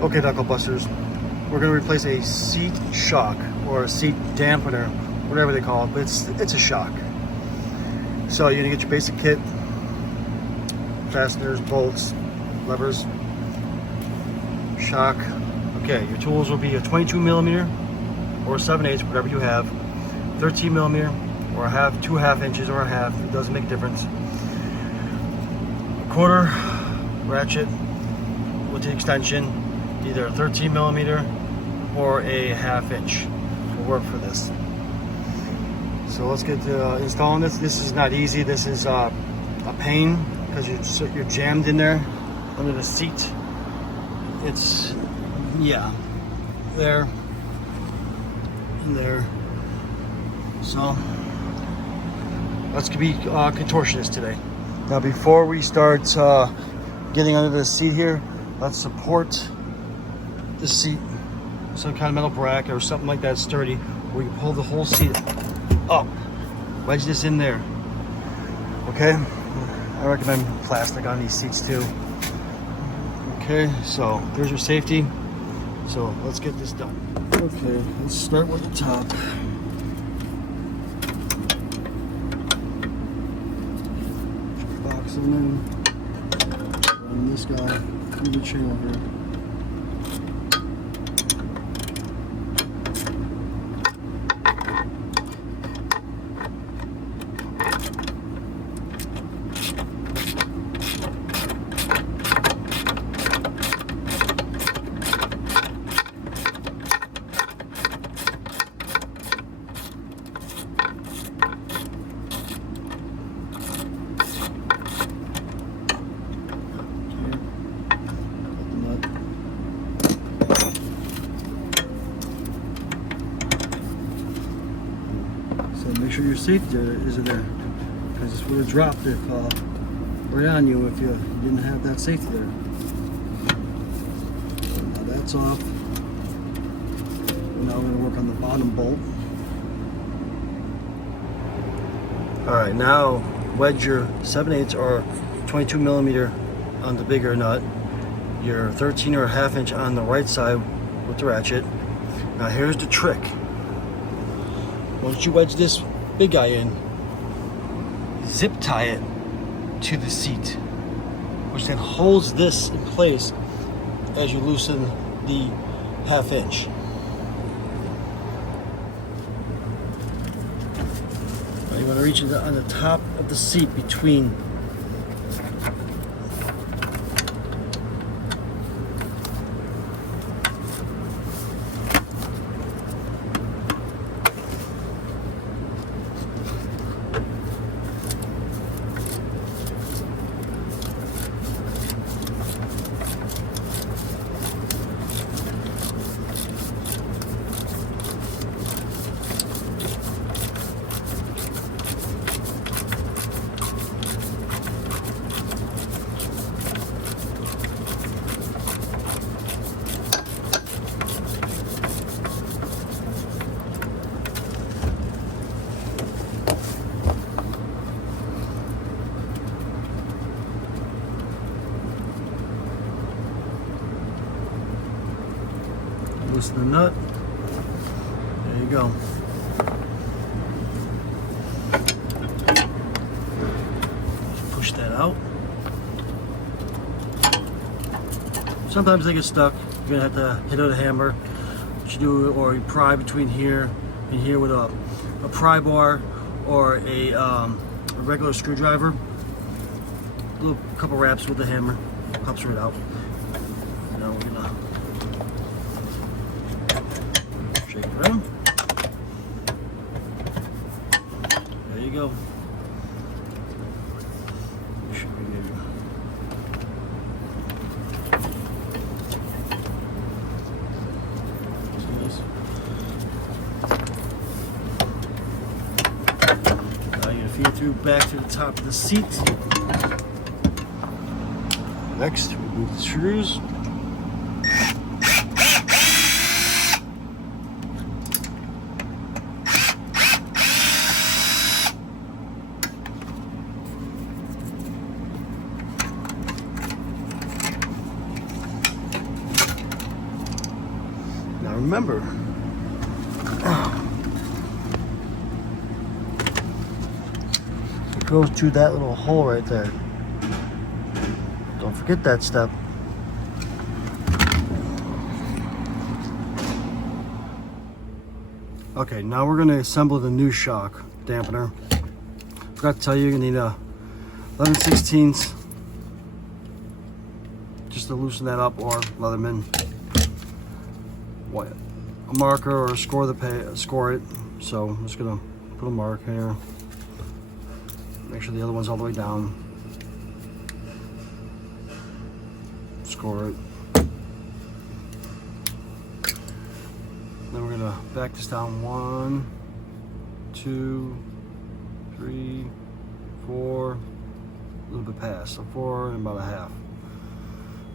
Okay, knuckle busters, we're going to replace a seat shock or a seat dampener, whatever they call it, but it's a shock. So you're going to get your basic kit, fasteners, bolts, levers, shock. Okay, your tools will be a 22 millimeter or 7/8, whatever you have, 13 millimeter or a half, 2 1/2 inches or a half, it doesn't make a difference. A quarter ratchet with the extension, either a 13 millimeter or a 1/2 inch will work for this. So let's get to installing this. This is not easy. This is a pain because you're jammed in there under the seat. It's, yeah, there and there. So let's be contortionist today. Now before we start getting under the seat here, let's support the seat, some kind of metal bracket or something like that sturdy, where you pull the whole seat up, wedge this in there. Okay, I recommend plastic on these seats too. Okay, so there's your safety. So let's get this done. Okay, let's start with the top. Box in and run this guy through the channel here. Make sure your safety is there, because it would have dropped if right on you if you didn't have that safety there. So now that's off. Now we're going to work on the bottom bolt. All right, now wedge your 7/8 or 22 millimeter on the bigger nut, your 13 or a 1/2 inch on the right side with the ratchet. Now here's the trick. Once you wedge this big guy in, zip tie it to the seat, which then holds this in place as you loosen the 1/2 inch. Now you want to reach it on the top of the seat between loosen the nut. There you go. Push that out. Sometimes they get stuck. You're gonna have to hit it with a hammer. What you do, or you pry between here and here with a pry bar or a regular screwdriver. A couple wraps with the hammer, pops right out. Now we're gonna shake it around. There you go. Should be good. Now you're gonna feed it through back to the top of the seat. Next, remove the screws. remember. It goes to that little hole right there. Don't forget that step. Okay, now we're going to assemble the new shock dampener. Forgot to tell you, you need a 11/16 just to loosen that up, or Leatherman. What? A marker or score it. So I'm just gonna put a mark here. Make sure the other one's all the way down. Score it. Then we're gonna back this down 1, 2, 3, 4, a little bit past, so 4 and about a half.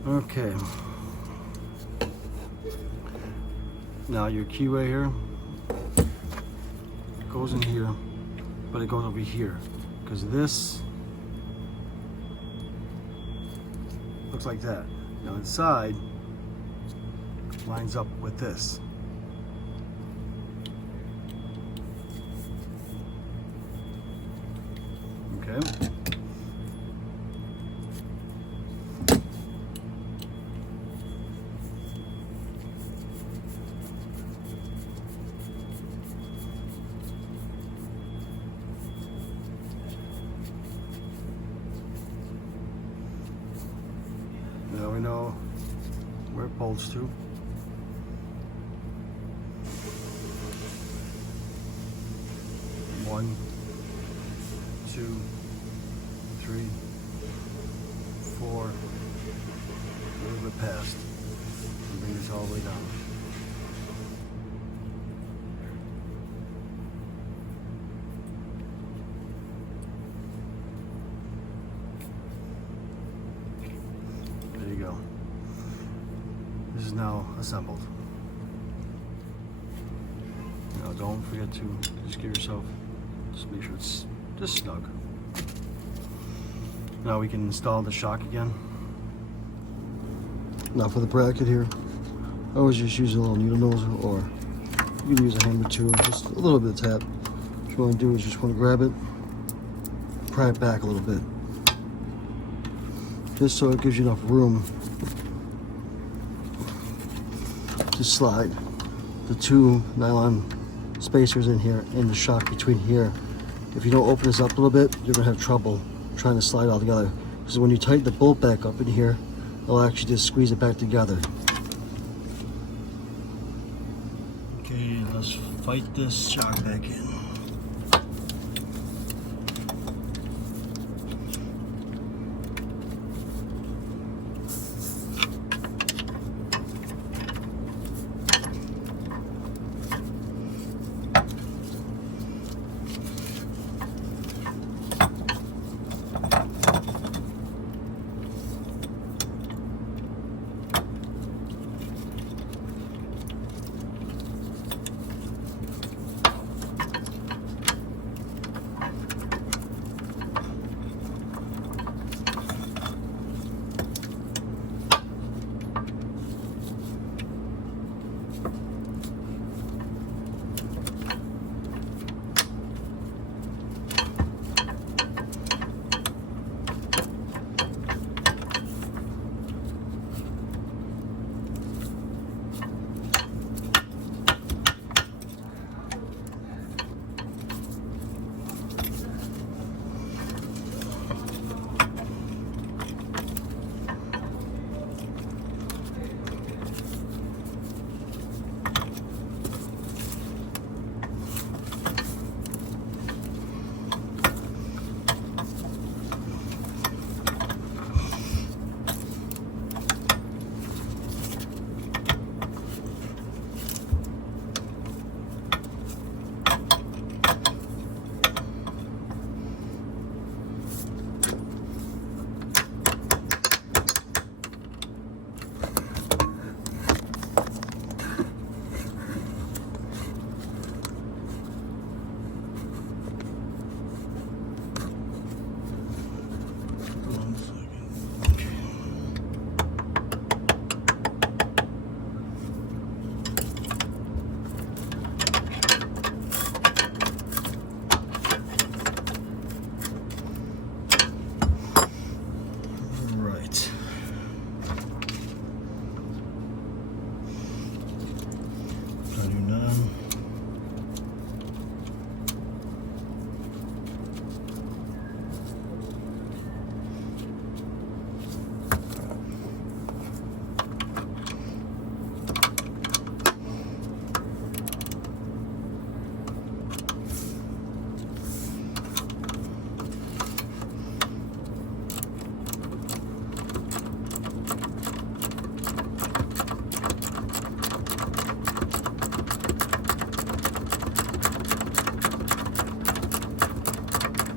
Okay. Now your keyway here goes in here, but it goes over here because this looks like that. Now inside lines up with this. Okay. Now we know where it bolts to. One, 2, 3, 4, a little bit past, and bring this all the way down. There you go. This is now assembled. Now don't forget to just give yourself, just make sure it's just snug. Now we can install the shock again. Now for the bracket here, I always just use a little needle nose, or you can use a hammer too, just a little bit of tap. What you want to do is just want to grab it, pry it back a little bit, just so it gives you enough room to slide the 2 nylon spacers in here and the shock between here. If you don't open this up a little bit, you're gonna have trouble trying to slide it all together, because when you tighten the bolt back up in here, it'll actually just squeeze it back together. Okay, let's fight this shock back in.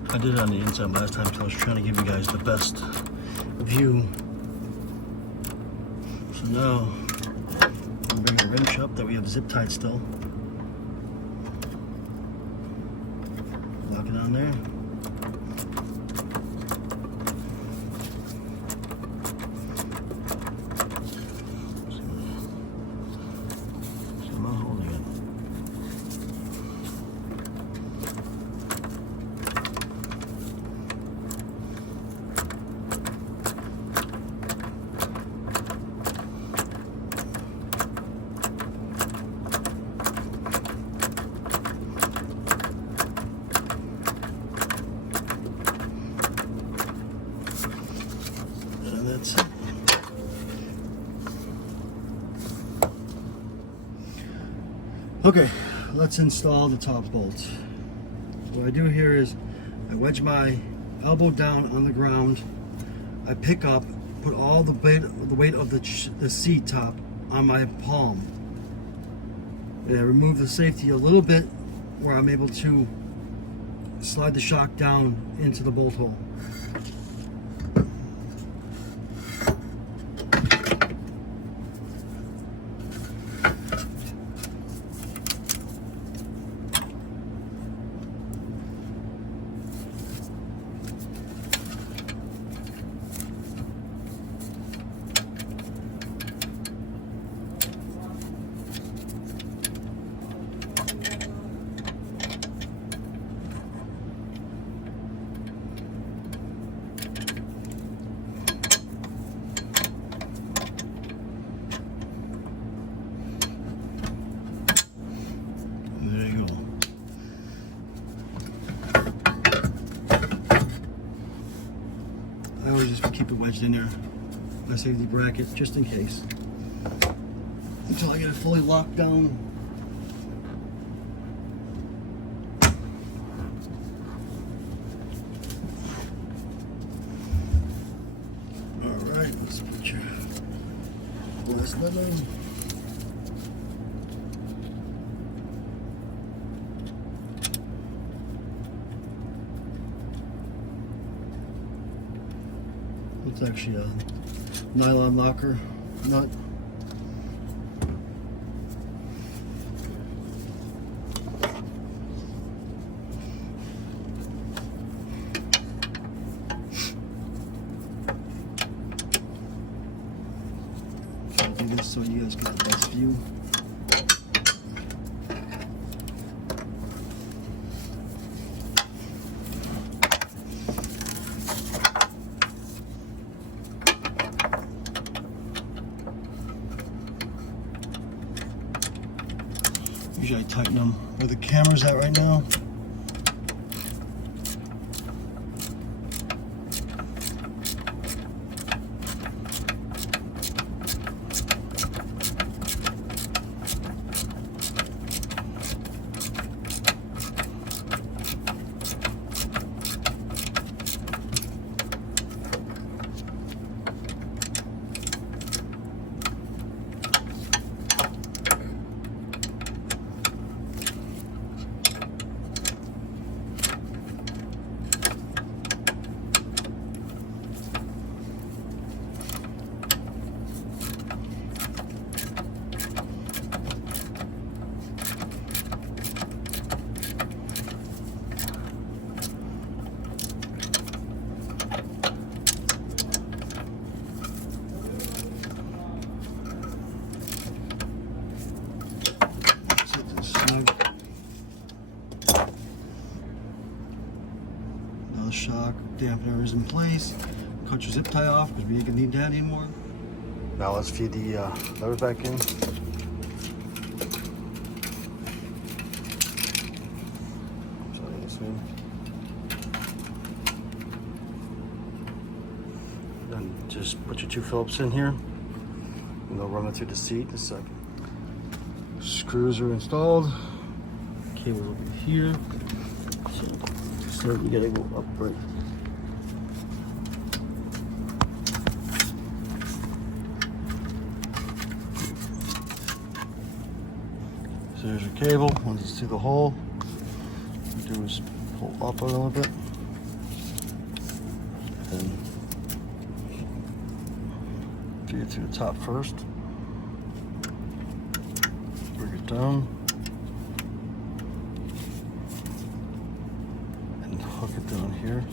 I did it on the inside last time, so I was trying to give you guys the best view. So now, I'm bringing the wrench up that we have zip tied still. Lock it on there. So I'm not holding it. Okay, let's install the top bolt. What I do here is I wedge my elbow down on the ground. I pick up, put all the weight of the seat top on my palm. And I remove the safety a little bit where I'm able to slide the shock down into the bolt hole. I always just keep it wedged in there, my safety bracket, just in case, until I get it fully locked down. All right, let's put your last level. It's actually a nylon locker nut. I'll do this so you guys get the best view. Usually I tighten them where the camera's at right now. Now the shock dampener is in place. Cut your zip tie off because we didn't need that anymore. Now let's feed the lever back in. Sorry, this one. Then just put your 2 Phillips in here, and they'll run it through the seat in a second. Screws are installed. Cable over here. So you gotta go up right. So there's your cable. Once it's through the hole, what you do is pull up a little bit. then get it to the top first. Bring it down. And hook it down here.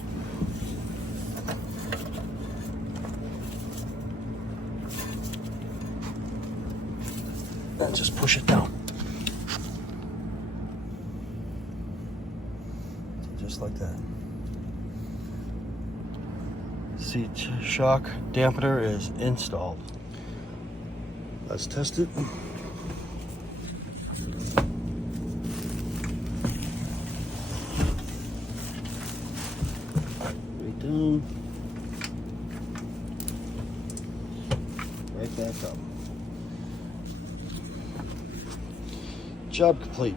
And just push it down. Just like that. Seat shock dampener is installed. Let's test it. Right down. Right back up. Job complete.